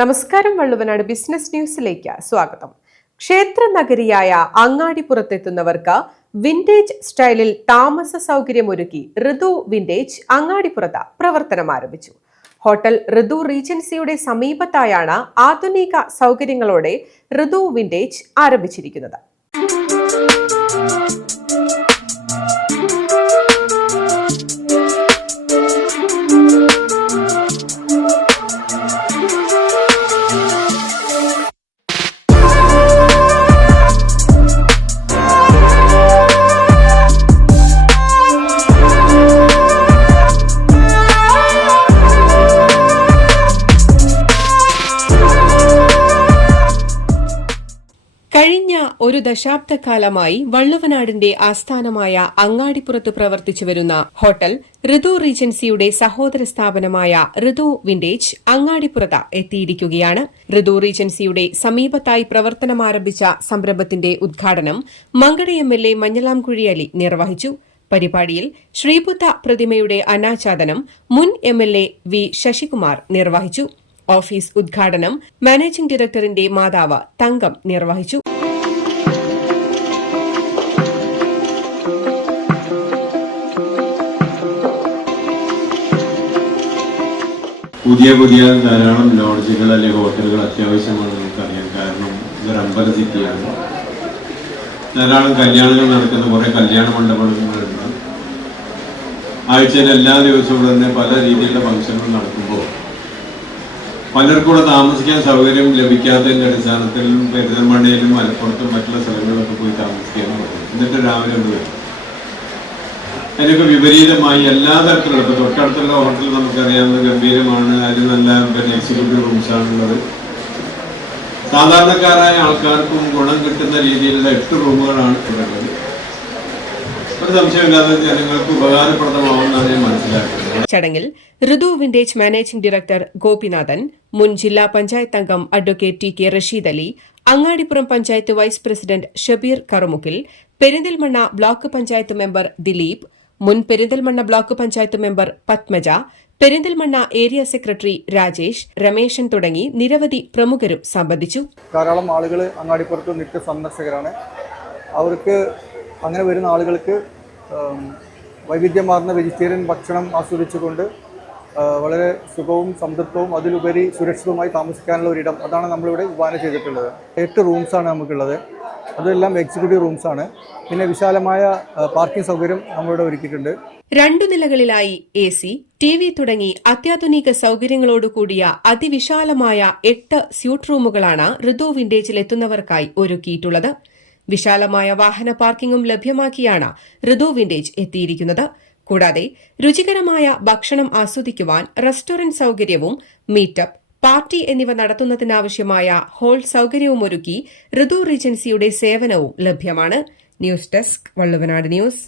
നമസ്കാരം വള്ളുവനാട് ബിസിനസ് ന്യൂസിലേക്ക് സ്വാഗതം. ക്ഷേത്ര നഗരിയായ അങ്ങാടിപ്പുറത്തെത്തുന്നവർക്ക് വിന്റേജ് സ്റ്റൈലിൽ താമസ സൗകര്യമൊരുക്കി ഋതു വിന്റേജ് അങ്ങാടിപ്പുറത്ത് പ്രവർത്തനം ആരംഭിച്ചു. ഹോട്ടൽ ഋതു റീജൻസിയുടെ സമീപത്തായാണ് ആധുനിക സൗകര്യങ്ങളോടെ ഋതു വിന്റേജ് ആരംഭിച്ചിരിക്കുന്നത്. ഒരു ദശാബ്ദക്കാലമായി വള്ളുവനാടിന്റെ ആസ്ഥാനമായ അങ്ങാടിപ്പുറത്ത് പ്രവർത്തിച്ചു വരുന്ന ഹോട്ടൽ ഋതു റീജൻസിയുടെ സഹോദര സ്ഥാപനമായ ഋതു വിന്റേജ് അങ്ങാടിപ്പുറത്ത് എത്തിയിരിക്കുകയാണ്. ഋതു റീജൻസിയുടെ സമീപത്തായി പ്രവർത്തനമാരംഭിച്ച സംരംഭത്തിന്റെ ഉദ്ഘാടനം Mankada M L A Manjalamkuzhi Ali നിർവഹിച്ചു. പരിപാടിയിൽ ശ്രീബുദ്ധ പ്രതിമയുടെ അനാച്ഛാദനം മുൻ M L A V Sasikumar നിർവഹിച്ചു. ഓഫീസ് ഉദ്ഘാടനം മാനേജിംഗ് ഡയറക്ടറിന്റെ മാതാവ് തങ്കം നിർവഹിച്ചു. പുതിയ പുതിയ ധാരാളം ലോഡ്ജുകൾ അല്ലെങ്കിൽ ഹോട്ടലുകൾ അത്യാവശ്യമാണ് നമുക്കറിയാം. കാരണം ഇതൊരു അമ്പല സിറ്റിയാണ്. ധാരാളം കല്യാണങ്ങൾ നടക്കുന്ന. കുറേ കല്യാണ മണ്ഡപങ്ങളുണ്ട് ആഴ്ചയിൽ എല്ലാ ദിവസവും തന്നെ പല രീതിയിലുള്ള ഫംഗ്ഷനുകൾ നടക്കുമ്പോൾ പലർക്കും ഇവിടെ താമസിക്കാൻ സൗകര്യം ലഭിക്കാത്തതിന്റെ അടിസ്ഥാനത്തിൽ പെരുന്തൽമണ്ണയിലും മലപ്പുറത്തും മറ്റുള്ള സ്ഥലങ്ങളിലൊക്കെ പോയി താമസിക്കാൻ എന്നിട്ട് രാവിലെ ഒന്ന് വരും. അതിനൊക്കെ വിപരീതമായി എല്ലാ തരത്തിലുള്ള ഇപ്പൊ തൊട്ടടുത്തുള്ള ഹോട്ടൽ നമുക്കറിയാവുന്ന ഗംഭീരമാണ്. അതിൽ നല്ല പിന്നെ എക്സിക്യൂട്ടീവ് റൂംസ് ആണുള്ളത്. സാധാരണക്കാരായ ആൾക്കാർക്കും ഗുണം കിട്ടുന്ന രീതിയിലുള്ള എട്ട് റൂമുകളാണ് ഇവിടെ ഉള്ളത് ഒരു സംശയമില്ലാതെ ജനങ്ങൾക്ക് ഉപകാരപ്രദമാവുമെന്നാണ് ഞാൻ മനസ്സിലാക്കുന്നത്. ചടങ്ങിൽ Ritu vintage managing director Gopinathan മുൻ ജില്ലാ പഞ്ചായത്ത് അംഗം advocate T K Rasheed Ali Angadippuram panchayat vice president Shabeer Karumukkil Perinthalmanna block panchayat member Dileep മുൻ Perinthalmanna block panchayat member Padmaja Perinthalmanna area secretary Rajesh Rameshan തുടങ്ങി നിരവധി പ്രമുഖരും സംബന്ധിച്ചു. ധാരാളം ആളുകൾ അങ്ങാടിപ്പുറത്ത് നിത്യ സന്ദർശകരാണ്. അവർക്ക് അങ്ങനെ വരുന്ന ആളുകൾക്ക് വൈവിധ്യമാർന്ന വെജിറ്റേറിയൻ ഭക്ഷണം ആസ്വദിച്ചുകൊണ്ട് വളരെ സുഖവും സംതൃപ്തവും അതിലുപരി സുരക്ഷിതവുമായി താമസിക്കാനുള്ള ഒരിടം അതാണ് നമ്മളിവിടെ വിഭാവന ചെയ്തിട്ടുള്ളത്. എട്ട് റൂംസാണ് നമുക്കുള്ളത്. അതെല്ലാം എക്സിക്യൂട്ടീവ് റൂംസ് ആണ്. പിന്നെ വിശാലമായ പാർക്കിംഗ് സൗകര്യം നമ്മളിവിടെ ഒരുക്കിയിട്ടുണ്ട്. രണ്ടു നിലകളിലായി എ സി ടി വി തുടങ്ങി അത്യാധുനിക സൗകര്യങ്ങളോടുകൂടിയ അതിവിശാലമായ എട്ട് സ്യൂട്ട് റൂമുകളാണ് ഋതു വിന്റേജിൽ എത്തുന്നവർക്കായി ഒരുക്കിയിട്ടുള്ളത്. വിശാലമായ വാഹന പാർക്കിംഗും ലഭ്യമാക്കിയാണ് ഋതു വിന്റേജ് എത്തിയിരിക്കുന്നത്. കൂടാതെ രുചികരമായ ഭക്ഷണം ആസ്വദിക്കുവാൻ റെസ്റ്റോറന്റ് സൗകര്യവും മീറ്റപ്പ് പാർട്ടി എന്നിവ നടത്തുന്നതിനാവശ്യമായ ഹോൾ സൗകര്യവുമൊരുക്കി ഋതു റീജൻസിയുടെ സേവനവും ലഭ്യമാണ്. News desk Valluvanad news.